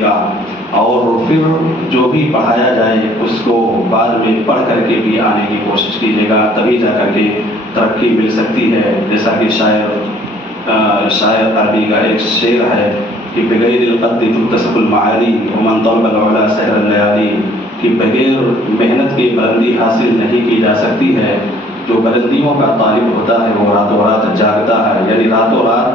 گا، اور پھر جو بھی پڑھایا جائے اس کو بعد میں پڑھ کر کے بھی آنے کی کوشش کیجیے گا، تبھی جا کر کے ترقی مل سکتی ہے۔ جیسا کہ شاعر عربی کا ایک شعر ہے کہ بغیر القد تکتسب المعالی ومن طلب العلا سحر اللیالی، کہ بغیر محنت کے بلندی حاصل نہیں کی جا سکتی ہے، جو بلندیوں کا طالب ہوتا ہے وہ راتوں رات جاگتا ہے۔ یعنی راتوں رات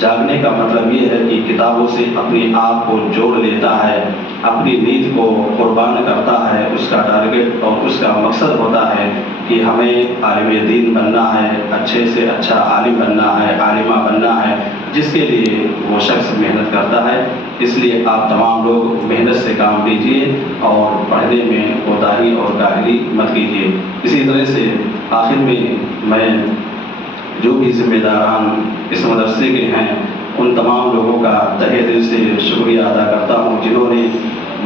جاگنے کا مطلب یہ ہے کہ کتابوں سے اپنے آپ کو جوڑ لیتا ہے، اپنی نیند کو قربان کرتا ہے۔ اس کا ٹارگٹ اور اس کا مقصد ہوتا ہے کہ ہمیں عالم دین بننا ہے، اچھے سے اچھا عالم بننا ہے، عالمہ بننا ہے، جس کے لیے وہ شخص محنت کرتا ہے۔ اس لیے آپ تمام لوگ محنت سے کام لیجئے اور پڑھنے میں کوتاہی اور کاہلی مت کیجیے۔ اسی طرح سے آخر میں جو بھی ذمہ داران اس مدرسے کے ہیں ان تمام لوگوں کا تہہ دل سے شکریہ ادا کرتا ہوں، جنہوں نے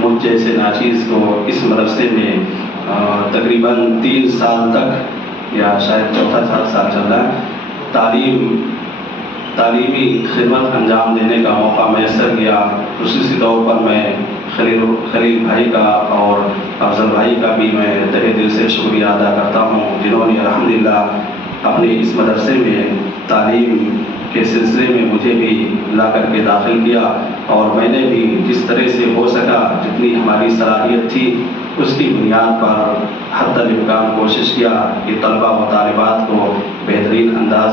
مجھ جیسے ناچیز کو اس مدرسے میں تقریباً 3 سال تک یا شاید چوتھا سال چل رہا ہے تعلیمی خدمت انجام دینے کا موقع میسر کیا۔ خصوصی طور پر میں خلیل بھائی کا اور افضل بھائی کا بھی میں تہہ دل سے شکریہ ادا کرتا ہوں، جنہوں نے الحمدللہ اپنے اس مدرسے میں تعلیم کے سلسلے میں مجھے بھی لا کر کے داخل کیا، اور میں نے بھی جس طرح سے ہو سکا، جتنی ہماری صلاحیت تھی اس کی بنیاد پر حتی الامکان کوشش کیا کہ طلبہ و طالبات کو بہترین انداز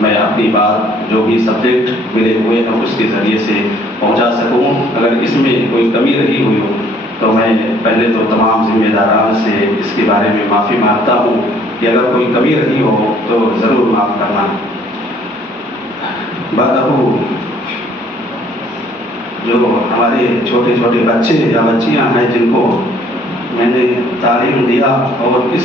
میں اپنی بات جو بھی سبجیکٹ ملے ہوئے ہیں اس کے ذریعے سے پہنچا سکوں۔ اگر اس میں کوئی کمی رہی ہوئی ہو تو میں پہلے تو تمام ذمہ داران سے اس کے بارے میں معافی مانگتا ہوں کہ اگر کوئی کمی رہی ہو تو ضرور معاف کرنا۔ بعدہو جو ہمارے چھوٹے چھوٹے بچے یا بچیاں ہیں جن کو میں نے تعلیم دیا، اور اس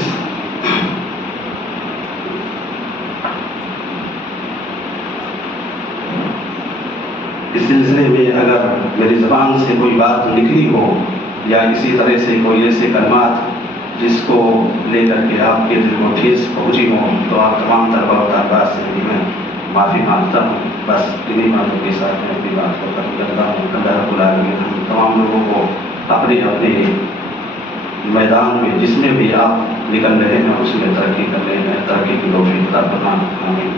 سلسلے میں اگر میری زبان سے کوئی بات نکلی ہو یا اسی طرح سے کوئی ایسے کلمات جس کو لے کر کے آپ کے دل کو ٹھیس پہنچی ہوں تو آپ تمام طلبہ و طالبات سے بھی میں معافی مانگتا ہوں۔ بس انہیں باتوں کے ساتھ میں اپنی بات کو ختم کرتا ہوں۔ اللہ رب العالمین ہم تمام لوگوں کو اپنے اپنے میدان میں جس میں بھی آپ نکل رہے ہیں اس میں ترقی کر رہے ہیں، ترقی کی توفیق عطا فرمائے۔ آمین۔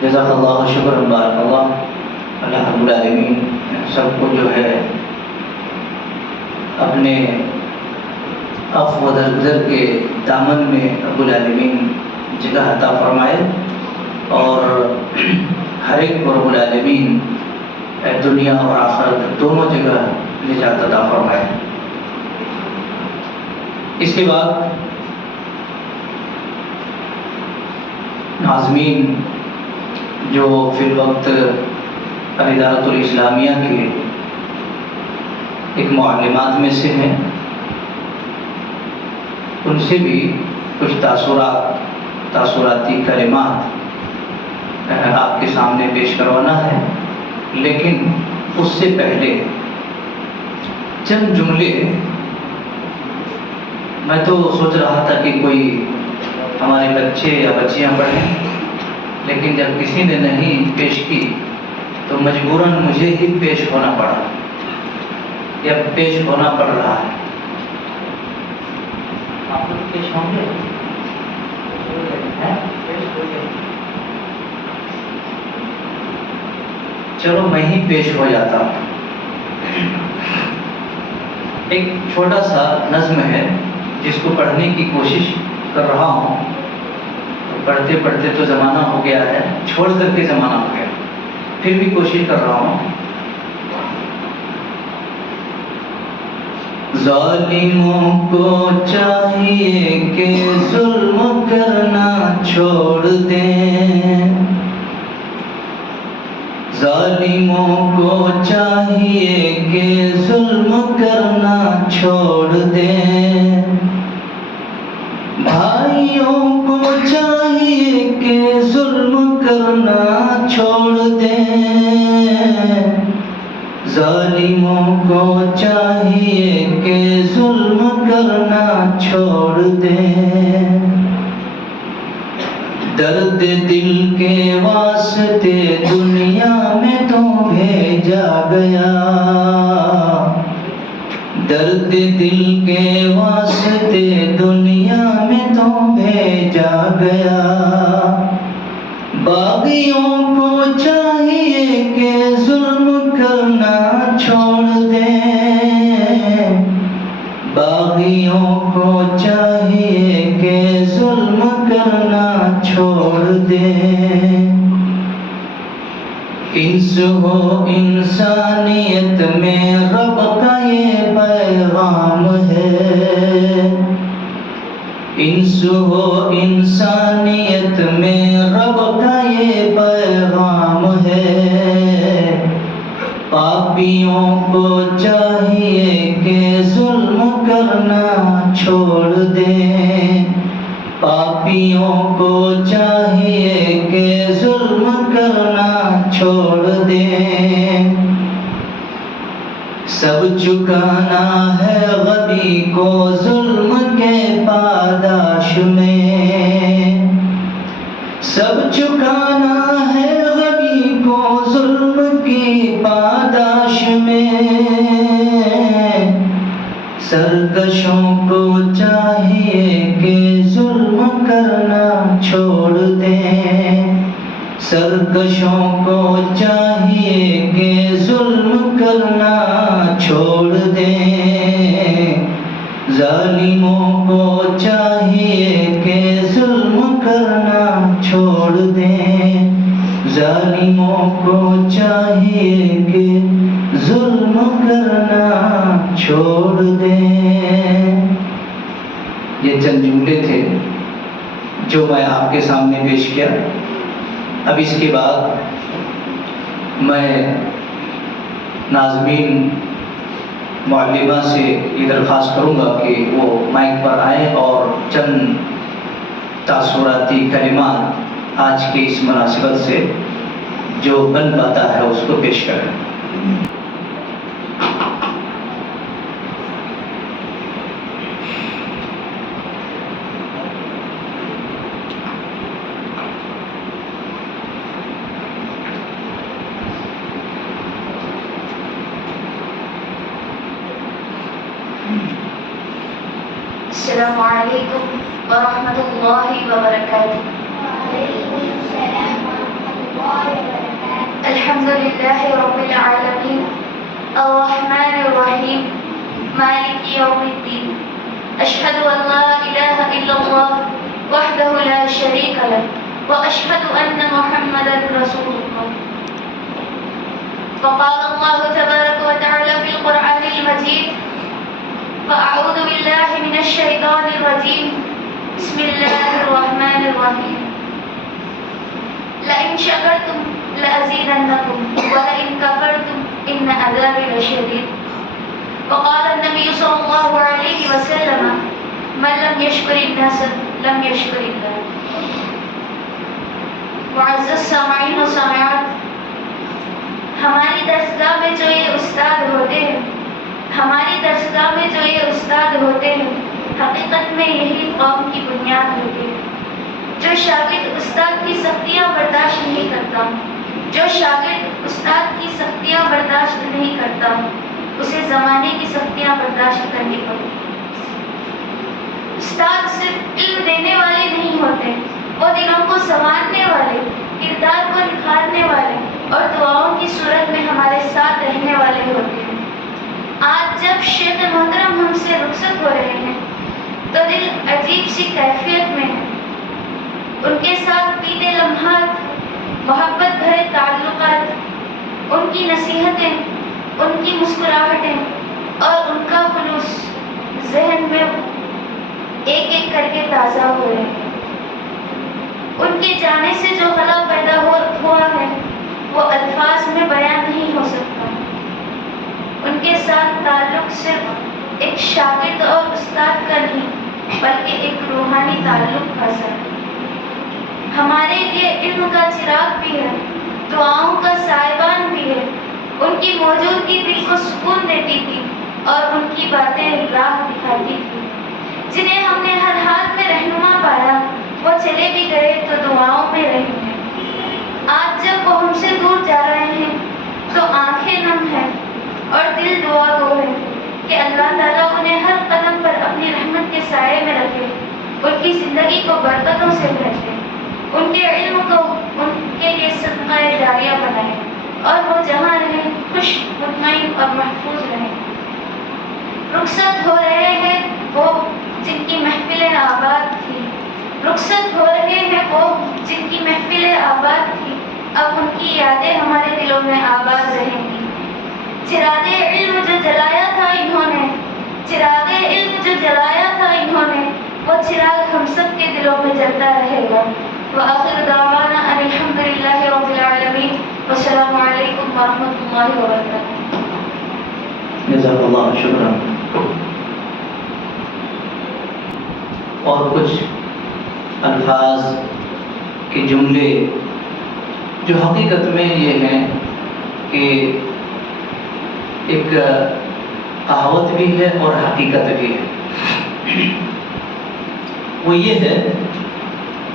جزاک اللہ، شکر بارک اللہ۔ اللہ رب العالمین سب کو جو ہے اپنے عفو و درگزر کے دامن میں رب العالمین جگہ عطا فرمائے، اور ہر ایک کو رب العالمین دنیا اور آخرت دونوں جگہ نجات عطا فرمائے۔ اس کے بعد ناظمین جو فی الوقت الادارۃ الاسلامیہ کے ایک معلمات میں سے ہیں، ان سے بھی کچھ تاثراتی کلمات آپ کے سامنے پیش کروانا ہے، لیکن اس سے پہلے چند جملے میں تو سوچ رہا تھا کہ کوئی ہمارے بچے یا بچیاں پڑھیں، لیکن جب کسی نے نہیں پیش کی تو مجبوراً مجھے ہی پیش ہونا پڑا یا پیش ہونا پڑ رہا ہے۔ آپ لوگ پیش ہوں گے؟ چلو میں ہی پیش ہو جاتا ہوں۔ ایک چھوٹا سا نظم ہے جس کو پڑھنے کی کوشش کر رہا ہوں، پڑھتے پڑھتے تو زمانہ ہو گیا ہے، چھوڑ کر کے زمانہ ہو گیا، پھر بھی کوشش کر رہا ہوں۔ ظالموں کو چاہیے کہ ظلم کرنا چھوڑ دیں، ظالموں کو چاہیے کہ ظلم کرنا چھوڑ دیں، بھائیوں کو چاہیے کہ ظلم کرنا چھوڑ دیں، ظالموں کو چاہیے کہ ظلم کرنا چھوڑ دیں، درد دل کے واسطے دنیا میں تو بھیجا گیا، درد دل کے واسطے دنیا میں تو بھیجا گیا۔ باغیوں کو چاہیے کہ ظلم کرنا چھوڑ دیں، باغیوں کو چاہیے کہ ظلم کرنا چھوڑ دیں۔ انس ہو انسانیت میں رب کا یہ پیغام ہے، انس ہو انسانیت میں رب کا یہ پیغام ہے۔ پاپیوں کو چاہیے کہ ظلم کرنا چھوڑ دیں، پاپیوں کو چاہیے کہ ظلم کرنا چھوڑ دیں۔ سب چکانا ہے غبی کو ظلم کے پاداش میں، سب چکانا ہے غبی کو ظلم کی پاداش میں۔ سرکشوں کو چاہیے کہ ظلم کرنا چھوڑ دیں، سرکشوں کو چاہیے کہ ظلم کرنا چھوڑ دیں، ظالموں کو چاہیے کہ ظلم کرنا چھوڑ دیں، ظالموں کو چاہیے کہ ظلم کرنا چھوڑ دیں۔ یہ چند جملے تھے جو میں آپ کے سامنے پیش کیا۔ اب اس کے بعد میں ناظمین معلمہ سے یہ درخواست کروں گا کہ وہ مائک پر آئیں اور چند تاثراتی کلمات آج کی اس مناسبت سے جو بن پاتا ہے اس کو پیش کریں۔ السلام علیکم ورحمۃ اللہ وبرکاتہ۔ الحمد للہ رب العالمین الرحمن الرحیم مالک یوم الدین، اشہد ان لا الہ الا اللہ وحدہ لا شریک لہ واشہد ان محمدا رسول اللہ۔ فقال اللہ تبارک وتعالی فی القرآن المجید: فأعوذ بالله من الشيطان الرجيم بسم الله الرحمن الرحيم لئن شكرتم لأزيدنكم ولئن كفرتم إن عذابي لشديد۔ وقال النبي صلى الله عليه وسلم: من لم يشكر الناس لم يشكر الله۔ معزز سامعین و سامعات، ہماری درسگاہ میں جو یہ استاد ہوتے ہیں، ہماری درسگاہ میں جو یہ استاد ہوتے ہیں، حقیقت میں یہی قوم کی بنیاد ہوتی ہے۔ جو شاگرد استاد کی سختیاں برداشت نہیں کرتا، جو شاگرد استاد کی سختیاں برداشت نہیں کرتا، اسے زمانے کی سختیاں برداشت کرنی پڑتی۔ استاد صرف علم دینے والے نہیں ہوتے، وہ دلوں کو سنوارنے والے، کردار کو نکھارنے والے اور دعاؤں کی صورت میں ہمارے ساتھ رہنے والے ہوتے ہیں۔ آج جب شیخ محترم ہم سے رخصت ہو رہے ہیں تو دل عجیب سی کیفیت میں ہے۔ ان کے ساتھ بیتے لمحات، محبت بھرے تعلقات، ان کی نصیحتیں، ان کی مسکراہٹیں اور ان کا خلوص ذہن میں ایک ایک کر کے تازہ ہو رہے ہیں۔ ان کے جانے سے جو خلا پیدا ہوا ہے وہ الفاظ میں بیان نہیں ہو سکتا۔ ان کے ساتھ تعلق صرف ایک شاگرد اور استاد کا نہیں بلکہ ایک روحانی تعلق کا ہے۔ ہمارے لیے علم کا چراغ بھی ہے، دعاؤں کا سائبان بھی ہے۔ ان کی موجودگی دل کو سکون دیتی تھی اور ان کی باتیں راہ دکھاتی تھی۔ جنہیں ہم نے ہر حال میں رہنما پایا وہ چلے بھی گئے تو دعاؤں میں رہیں گے۔ آج جب وہ ہم سے دور جا رہے ہیں تو آنکھیں کی زندگی کو برکتوں سے بھر دے، ان کے علم کو ان کے لیے صدقہ جاریہ بنائے، اور وہ جہاں رہیں خوش، مطمئن اور محفوظ رہیں۔ رخصت ہو رہے ہیں وہ جن کی محفلیں آباد تھی، رخصت ہو رہے ہیں وہ جن کی محفلیں آباد تھی، اب ان کی یادیں ہمارے دلوں میں آباد رہیں گی۔ چراغ علم جو جلایا تھا انہوں نے، چراغ علم جو جلایا تھا انہوں نے، وہ چراغ ہم سب کے دلوں میں جلتا رہے گا۔ وآخر دعوانا ان الحمد للہ رب العالمین، والسلام علیکم ورحمۃ اللہ وبرکاتہ۔ جزاک اللہ شکرا۔ اور کچھ الفاظ کے جملے جو حقیقت میں یہ ہیں کہ ایک کہاوت بھی ہے اور حقیقت بھی ہے، وہ یہ ہے،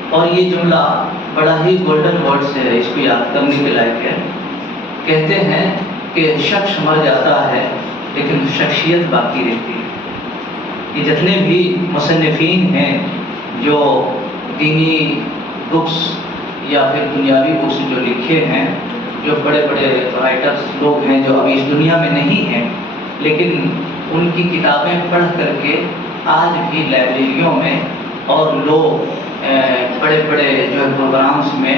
اور یہ جملہ بڑا ہی گولڈن ورڈ سے ہے، اس کو یاد کرنے کے لائق ہے۔ کہتے ہیں کہ شخص مر جاتا ہے لیکن شخصیت باقی رہتی ہے۔ یہ جتنے بھی مصنفین ہیں جو دینی بکس یا پھر دنیاوی بکس جو لکھے ہیں، جو بڑے بڑے رائٹرز لوگ ہیں جو ابھی اس دنیا میں نہیں ہیں، لیکن ان کی کتابیں پڑھ کر کے آج بھی لائبریریوں میں اور لوگ بڑے بڑے جو پروگرامز میں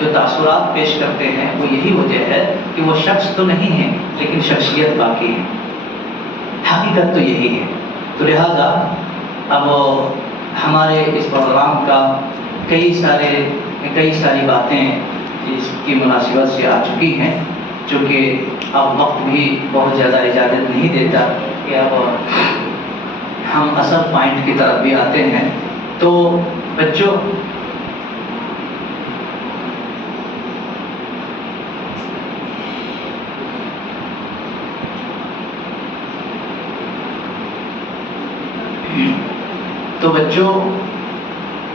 جو تاثرات پیش کرتے ہیں، وہ یہی وجہ ہے کہ وہ شخص تو نہیں ہے لیکن شخصیت باقی ہے۔ حقیقت تو یہی ہے۔ تو لہٰذا اب ہمارے اس پروگرام کا کئی ساری باتیں اس کی مناسبت سے آ چکی ہیں، چونکہ اب وقت بھی بہت زیادہ اجازت نہیں دیتا کہ اب ہم اصل پوائنٹ کی طرف بھی آتے ہیں۔ تو بچوں،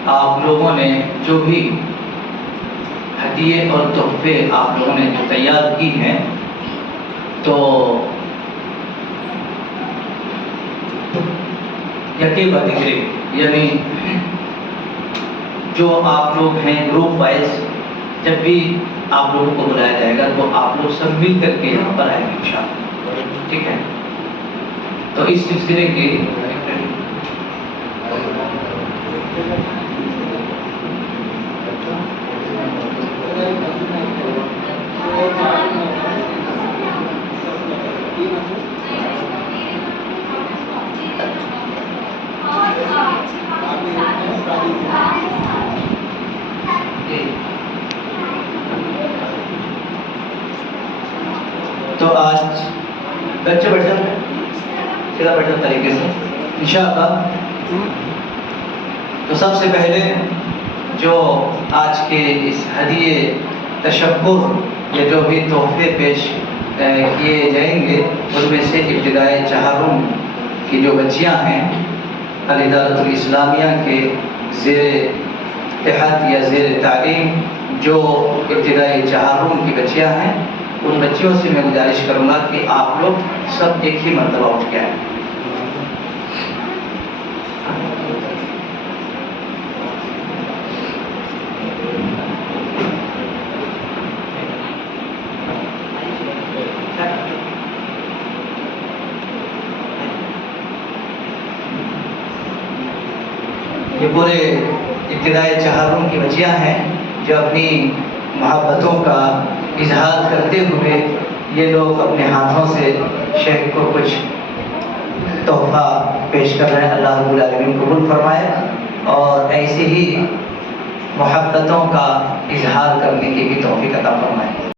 آپ لوگوں نے جو بھی ہدیے اور تحفے آپ لوگوں نے جو تیار کی ہیں، تو یقین بذکر یعنی جو آپ لوگ ہیں گروپ وائز، جب بھی آپ لوگوں کو بلایا جائے گا تو آپ لوگ سب مل کر کے یہاں پر آئیں گے انشاءاللہ، ٹھیک ہے؟ تو اس سلسلے کے تو آج بچے بیٹھ جاتے ہیں سیدھا بیٹھ جاتے طریقے سے انشاءاللہ۔ تو سب سے پہلے جو آج کے اس ہدیے تشکر یا جو بھی تحفے پیش کیے جائیں گے، ان میں سے ابتدائی چہارم کی جو بچیاں ہیں الادارۃ الاسلامیہ کے زیر تحت یا زیر تعلیم جو ابتدائی چہارم کی بچیاں ہیں، ان بچیوں سے میں گزارش کروں گا کہ آپ لوگ سب ایک ہی مرتبہ اٹھ کے آئیں۔ یہ پورے ابتدائی چہارم کی بچیاں ہیں جو اپنی محبتوں کا اظہار کرتے ہوئے یہ لوگ اپنے ہاتھوں سے شیخ کو کچھ تحفہ پیش کر رہے ہیں۔ اللہ رب العالمین قبول فرمائے اور ایسے ہی محبتوں کا اظہار کرنے کی بھی توفیق عطا فرمائے۔